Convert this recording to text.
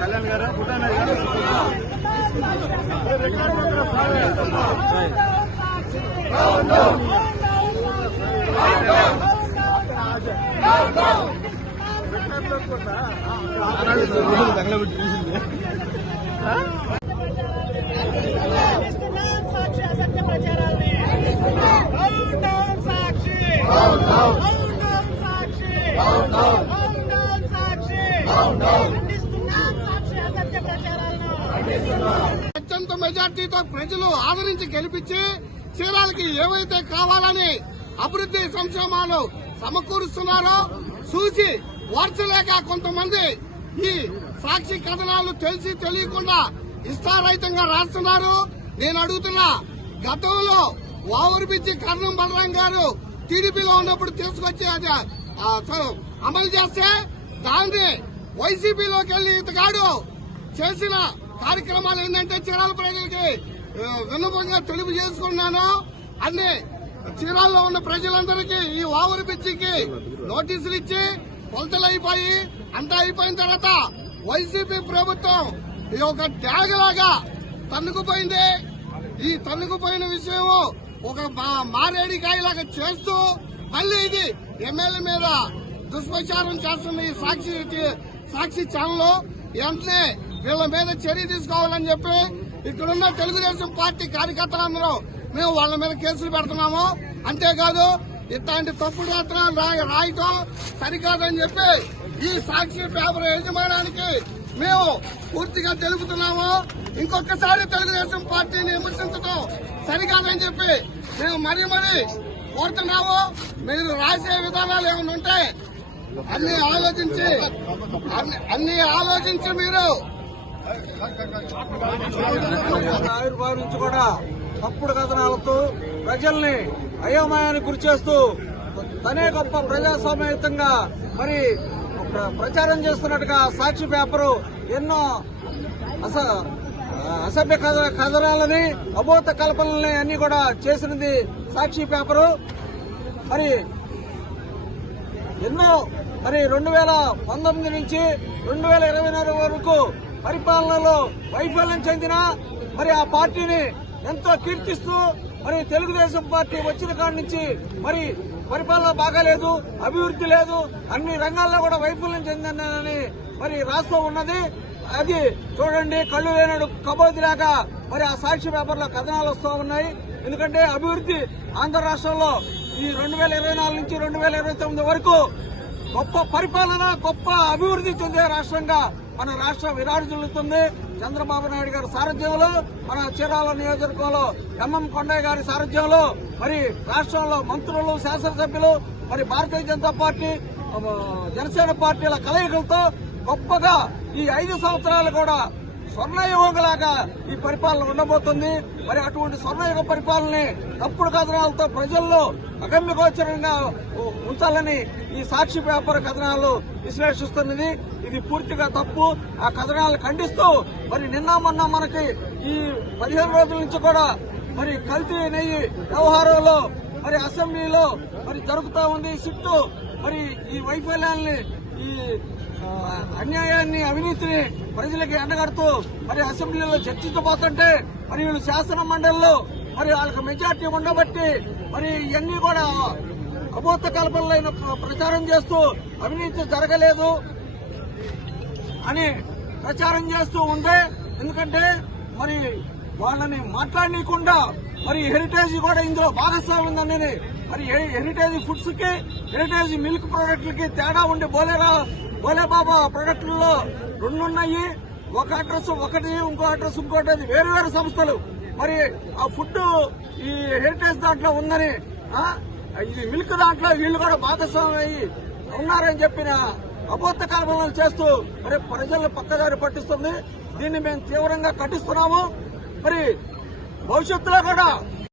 కళ్యాణ్ గారు పుట్టానయ్య గారు సత్య ప్రచారాలని అత్యంత మెజార్టీతో ప్రజలు ఆదరించి గెలిపించి చీరాలకి ఏవైతే కావాలని అభివృద్ధి సంక్షేమాలు సమకూరుస్తున్నారో చూసి ఓర్చలేక కొంతమంది ఈ సాక్షి కథనాలు తెలిసి తెలియకుండా ఇష్టారహితంగా రాస్తున్నారు. నేను అడుగుతున్నా, గతంలో ఓవర్ బ్రిడ్జి కర్ణం బలరాం గారు టీడీపీలో ఉన్నప్పుడు తీసుకొచ్చి అది అమలు చేస్తే దాన్ని వైసీపీలోకి వెళ్లి ఇతగాడు చేసిన కార్యక్రమాలు ఏంటంటే చీరాల ప్రజలకి విన్నపంగా తెలియజేసుకున్నాను. అన్ని చీరాల్లో ఉన్న ప్రజలందరికీ ఈ ఓవర్ బ్రిడ్జికి నోటీసులు ఇచ్చి కొలతలు అయిపోయి అంతా అయిపోయిన తర్వాత వైసీపీ ప్రభుత్వం ఇది ఒక త్యాగలాగా తన్నుకుపోయింది. ఈ తన్నుకుపోయిన విషయం ఒక మారేడికాయలాగా చేస్తూ మళ్లీ ఇది ఎమ్మెల్యే మీద దుష్ప్రచారం చేస్తున్న ఈ సాక్షి ఛానల్ వెంటనే వీళ్ళ మీద చర్య తీసుకోవాలని చెప్పి ఇక్కడున్న తెలుగుదేశం పార్టీ కార్యకర్తలందరూ మేము వాళ్ళ మీద కేసులు పెడుతున్నాము. అంతేకాదు ఇట్లాంటి తప్పుడు రాత్రాలు రాయటం సరికాదని చెప్పి ఈ సాక్షి పేపర్ యజమానానికి మేము పూర్తిగా తెలుపుతున్నాము. ఇంకొకసారి తెలుగుదేశం పార్టీని విమర్శించడం సరికాదని చెప్పి మేము మరీ కోరుతున్నాము. మీరు రాసే విధానాలు ఏమైనా ఉంటే అన్ని ఆలోచించి మీరు ఆవిర్భావం నుంచి కూడా తప్పుడు కథనాలతో ప్రజల్ని అయోమయానికి గురి చేస్తూ తనే గొప్ప ప్రజాస్వామ్యయుతంగా మరి ప్రచారం చేస్తున్నట్టుగా సాక్షి పేపరు ఎన్నో అసభ్య కథనాలని అబోధ కల్పనల్ని అన్ని కూడా చేసినది సాక్షి పేపరు. మరి ఎన్నో 2019 నుంచి 2024 వరకు పరిపాలనలో వైఫల్యం చెందిన మరి ఆ పార్టీని ఎంతో కీర్తిస్తూ మరి తెలుగుదేశం పార్టీ వచ్చిన కాడి నుంచి మరి పరిపాలన బాగాలేదు, అభివృద్ధి లేదు, అన్ని రంగాల్లో కూడా వైఫల్యం చెందిందని మరి రాస్తూ ఉన్నది. అది చూడండి, కళ్ళు లేనడు కబోదిలాగా మరి ఆ సాక్షి పేపర్లో కథనాలు వస్తూ ఉన్నాయి. ఎందుకంటే అభివృద్ధి ఆంధ్ర రాష్ట్రంలో ఈ 2024 నుంచి 2029 వరకు గొప్ప పరిపాలన, గొప్ప అభివృద్ధి చెందే రాష్ట్రంగా మన రాష్ట్రం విరాజిల్లుతుంది. చంద్రబాబు నాయుడు గారి సారథ్యంలో మన చీరాల నియోజకవర్గంలో ఎంఎం కొండయ్య గారి సారథ్యంలో మరి రాష్ట్రంలో మంత్రులు, శాసనసభ్యులు, మరి భారతీయ జనతా పార్టీ, జనసేన పార్టీల కలయికలతో గొప్పగా ఈ 5 సంవత్సరాలు కూడా స్వర్ణయుగంలాగా ఈ పరిపాలన ఉండబోతుంది. మరి అటువంటి స్వర్ణయుగ పరిపాలనని తప్పుడు కథనాలతో ప్రజల్లో అగమ్యగోచరంగా ఉంచాలని ఈ సాక్షి పేపర్ కథనాలు విశ్లేషిస్తున్నది. ఇది పూర్తిగా తప్పు. ఆ కథనాలను ఖండిస్తూ మరి నిన్న మొన్న మనకి ఈ 15 రోజుల నుంచి కూడా మరి కల్తీ నెయ్యి వ్యవహారంలో మరి అసెంబ్లీలో మరి జరుగుతూ ఉంది. సిట్టు మరి ఈ వైఫల్యాన్ని, ఈ అన్యాయాన్ని, అవినీతిని ప్రజలకి ఎండగడుతూ మరి అసెంబ్లీలో చర్చించబోతుంటే మరి వీళ్ళు శాసన మండలిలో మరి వాళ్ళకి మెజార్టీ ఉండబట్టి మరి ఇవన్నీ కూడా అబోధ కల్పనలైన ప్రచారం చేస్తూ అవినీతి జరగలేదు అని ప్రచారం చేస్తూ ఉంటే, ఎందుకంటే మరి వాళ్ళని మాట్లాడనీయకుండా మరి హెరిటేజ్ కూడా ఇందులో భాగస్వామ్యం ఉందని మరి హెరిటేజ్ ఫుడ్స్ కి, హెరిటేజ్ మిల్క్ ప్రొడక్ట్లకి తేడా ఉండి బోలేబాబా ప్రొడక్టుల్లో 2 ఉన్నాయి. ఒక అడ్రస్ ఒకటి, ఇంకో అడ్రస్ ఇంకోటి, అది వేరు సంస్థలు. మరి ఆ ఫుడ్ ఈ హెరిటేజ్ దాంట్లో ఉందని ఇది మిల్క్ దాంట్లో వీళ్ళు కూడా భాగస్వామి అయ్యి ఉన్నారని చెప్పిన అబద్ధ కల్పనలు చేస్తూ మరి ప్రజలను పక్కదారి పట్టిస్తుంది. దీన్ని మేము తీవ్రంగా ఖండిస్తున్నాము. మరి భవిష్యత్తులో కూడా